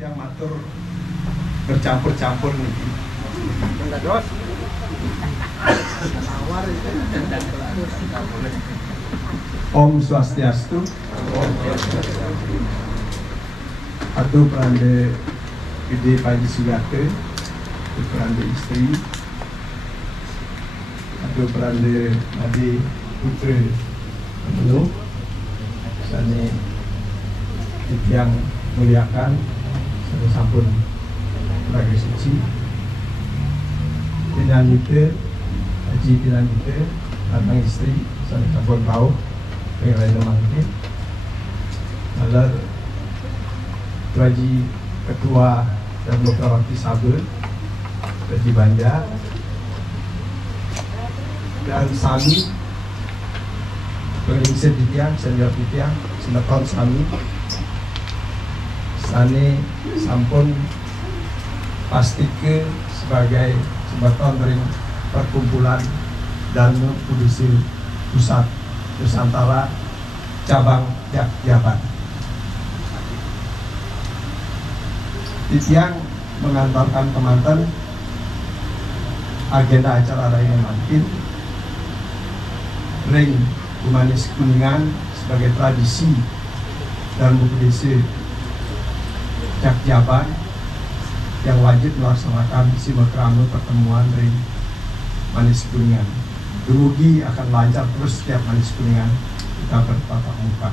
yang matur bercampur-campur nih. Om Swastiastu. Atu Prande Gede Paji Sugate, Atu Prande istri, Atu Prande Adi Putra Penuh, sani yang muliakan sampun Praga Suci, Pinanite, Haji Pinanite, datang istri, sani campur bau, pengen mangke, alar Haji Ketua dan Lokawati Saber, Haji Banda, dan Sami, Pengingsir Ditiang, Senior Ditiang, Sinetron Sami, Sani sampun pastike sebagai sebaton dari perkumpulan dan Kudusir Pusat Nusantara cabang Jabat. Ditiang mengantarkan kemanten agenda acara lainnya makin ring Humanis Kuningan sebagai tradisi dan budaya Jakjaban yang wajib melaksanakan silaturahmi pertemuan ring Manis Kuningan. Dumugi akan lancar terus setiap Manis Kuningan kita bertatap muka.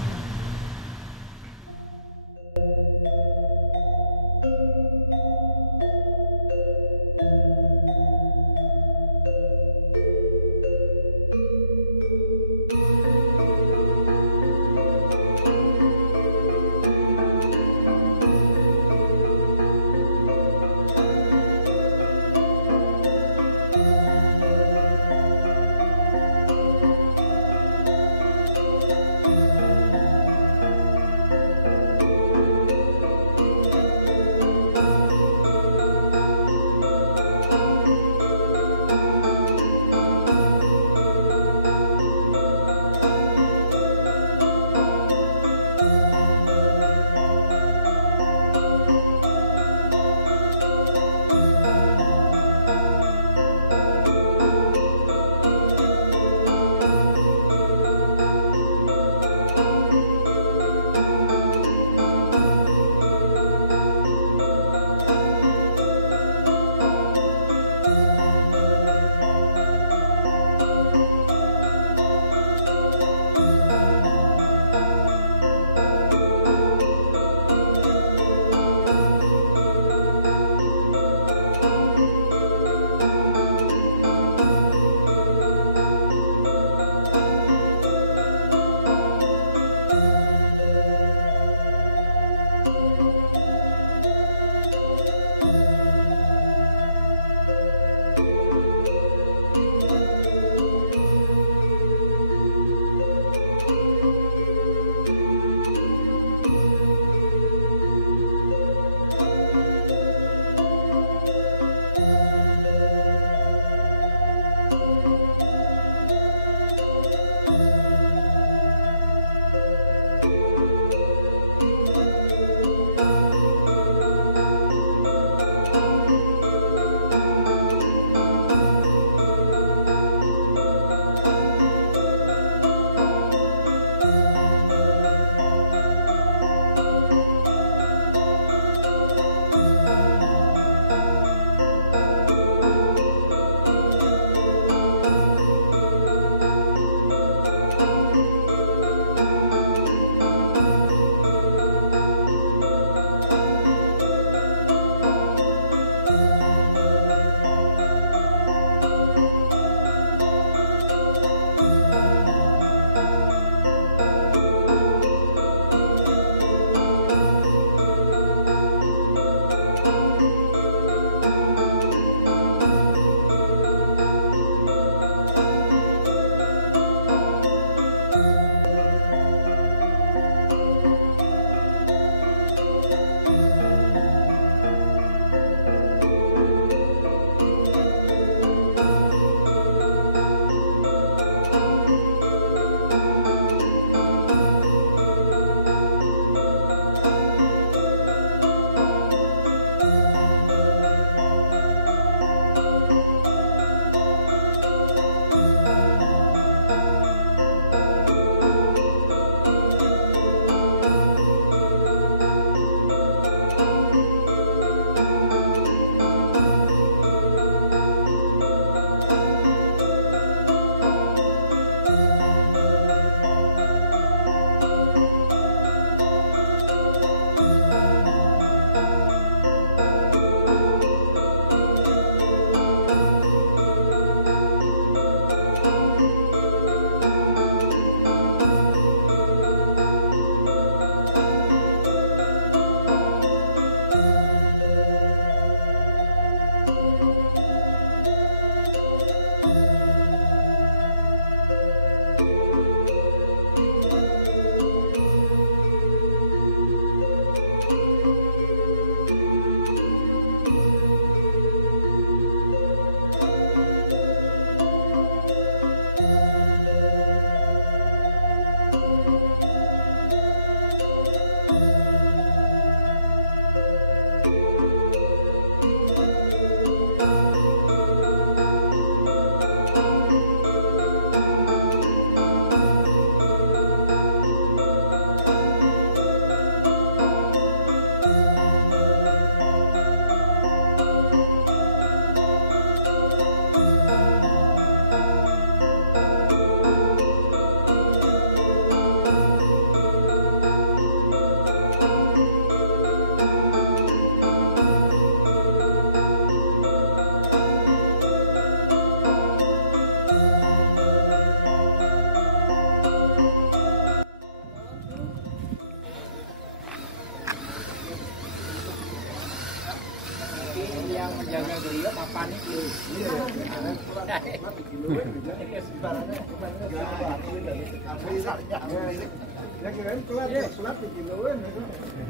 yang menjaga beliau papan itu.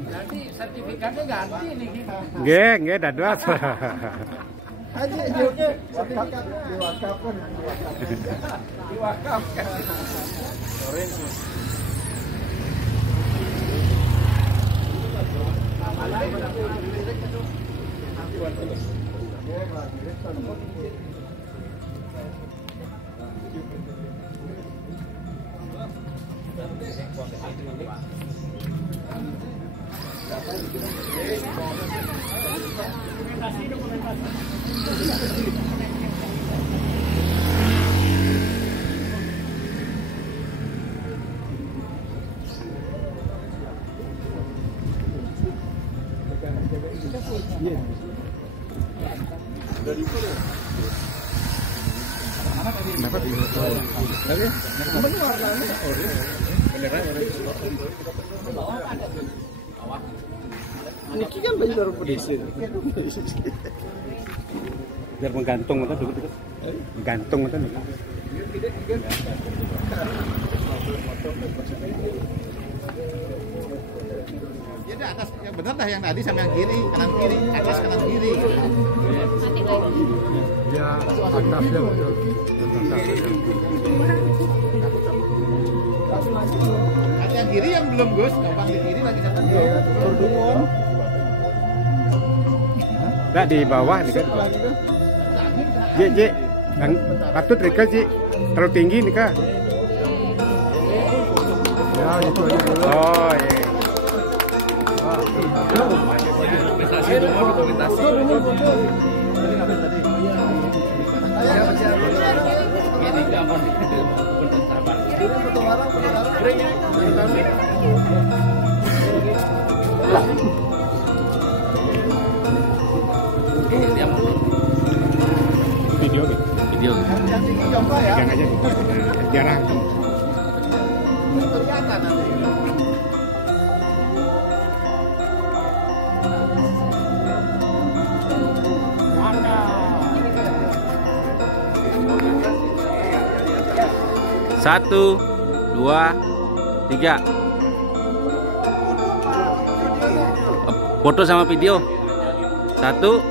Nanti sertifikatnya ganti nih kita. Nggih, dados. Aja diwakafkan. Ini kan baru pedisi. Biar menggantung atau dulu. Gantung atau dulu. Ya udah atas yang benar dah yang tadi sama yang kiri, kanan kiri, atas kanan kiri. Ya, atasnya betul. Ada yang kiri yang belum Gus, gampang di kiri lagi sama dia. Berdungon. Enggak di bawah nih kan. Ji, yang patut Rika Ji. Terlalu tinggi nih Kak. Ya, itu aja dulu. Oh, iya. Dokumentasi semua dokumentasi. Ini gambar di Video nih. video. Jangan aja. Jarang. Kelihatan nanti. Satu, dua, tiga. Foto sama video. Satu.